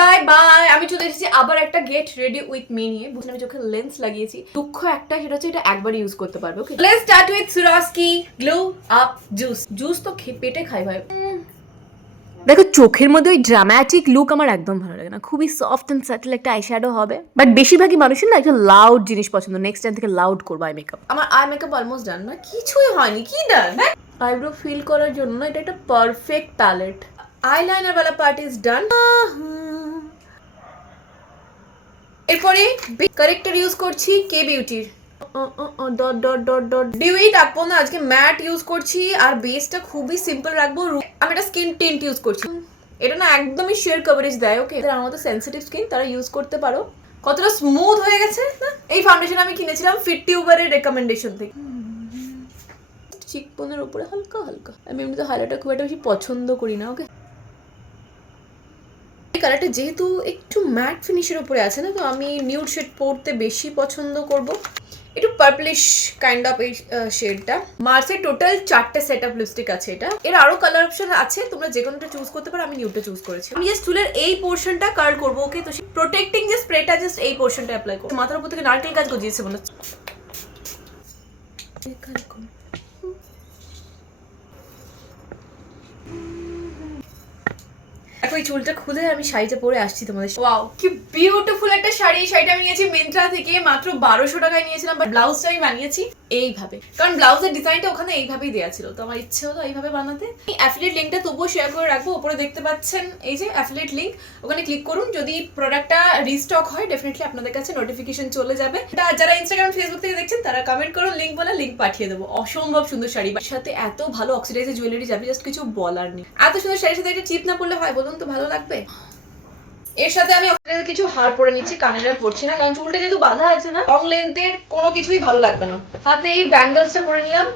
Bye bye. আমি চলে এসেছি আবার একটা গেট রেডি উইথ মি নিয়ে। বুঝলাম আমি চোখে লেন্স লাগিয়েছি, দুঃখ একটা, সেটা হচ্ছে এটা একবার ইউজ করতে পারবে। Okay, let's start with Swarovski glow up juice. Juice তো পেটে খাই ভাই। দেখো চোখের মধ্যে ওই ড্রামাটিক লুক আমার একদম ভালো লাগে না, খুবই সফট অ্যান্ড স্যাটেল একটা আইশ্যাডো হবে। বাট বেশিরভাগই মানুষের না একটা লাউড জিনিস পছন্দ। নেক্সট টাইম থেকে লাউড করবো আই মেকআপ। আমার আই মেকআপ অলমোস্ট ডান, না কিছুই হয়নি। কি ডান? আইব্রো ফিল করার জন্য এটা একটা পারফেক্ট প্যালেট। আইলাইনার वाला পার্ট ইজ ডান। এরপরে কারেক্টর ইউজ করছি কে বিউটির dot dot dot dot dewy রাখবো না আজকে, ম্যাট ইউজ করছি আর বেসটা খুবই সিম্পল রাখবো। আমি এটা স্কিন টিন্ট ইউজ করছি, এটা না একদমই শেয়ার কভারেজ দেয়। ওকে, আমার মতো সেনসিটিভ স্কিন তারা ইউজ করতে পারো। কতটা স্মুথ হয়ে গেছে না। এই ফাউন্ডেশন আমি কিনেছিলাম ফিট টিউবারের রেকমেন্ডেশন থেকে। চিকবোনের উপরে হালকা হালকা, আমি এমনিতে হাইলাইটার খুব একটা বেশি পছন্দ করি না। ওকে, এই কালারটা যেহেতু একটু ম্যাট ফিনিশের উপরে আছে না, তো আমি নিউড শেড পরতে বেশি পছন্দ করব। একটু পার্পলিশ কাইন্ড অফ এই শেডটা। মার্সের টোটাল 4টে সেট অফ লিপস্টিক আছে। এটা এর আরো কালার অপশন আছে, তোমরা যে কোনোটা চুজ করতে পারো। আমি নিউডটা চুজ করেছি। আমি জাস্ট চুলের এই পোর্শনটা কার্ল করবো। ওকে, তো প্রোটেক্টিং যে স্প্রেটা জাস্ট এই পোর্শনটা অ্যাপ্লাই করবো। মাথার উপর থেকে নারকেল গাছ গজিয়েছে মনে হচ্ছে। দেখো এই চুলটা খুলে আমি শাড়িটা পরে আসছি তোমাদের। ওয়াও কি বিউটিফুল একটা শাড়ি। শাড়িটা আমি নিয়েছি মিন্ত্রা থেকে, মাত্র 1200 টাকায় নিয়েছিলাম। বাট ব্লাউজটা আমি বানিয়েছি এইভাবে, কারণ ব্লাউজের ডিজাইনটা ওখানে এইভাবেই দেওয়া ছিল, তো আমার ইচ্ছে হলো এইভাবে বানাতে। অ্যাফিলিয়েট লিঙ্কটা তবুও শেয়ার করে রাখবো, উপরে দেখতে পাচ্ছেন এই যে অ্যাফিলিয়েট লিঙ্ক, ওখানে ক্লিক করুন। যদি প্রোডাক্টটা রিস্টক হয় ডেফিনেটলি আপনাদের কাছে নোটিফিকেশন চলে যাবে। যারা ইনস্টাগ্রাম ফেসবুক থেকে দেখছেন তারা কমেন্ট করুন, লিঙ্ক বলে লিঙ্ক পাঠিয়ে দেবো। অসম্ভব সুন্দর শাড়ি, সাথে এত ভালো অক্সিডাইজের জুয়েলারি যাবে, জাস্ট কিছু বলার নেই। এত সুন্দর শাড়ির সাথে একটা চিপ না পড়লে হয় বলুন তো, ভালো লাগবে? এর সাথে আমি কিছু হার পরে নিচ্ছি, কানের আর পরছি না, কারণ চুলটা যেহেতু বাঁধা আছে না, লং লেন্থের কোনো কিছুই ভালো লাগবে না। হাতে এই ব্যাঙ্গলসটা পরে নিলাম।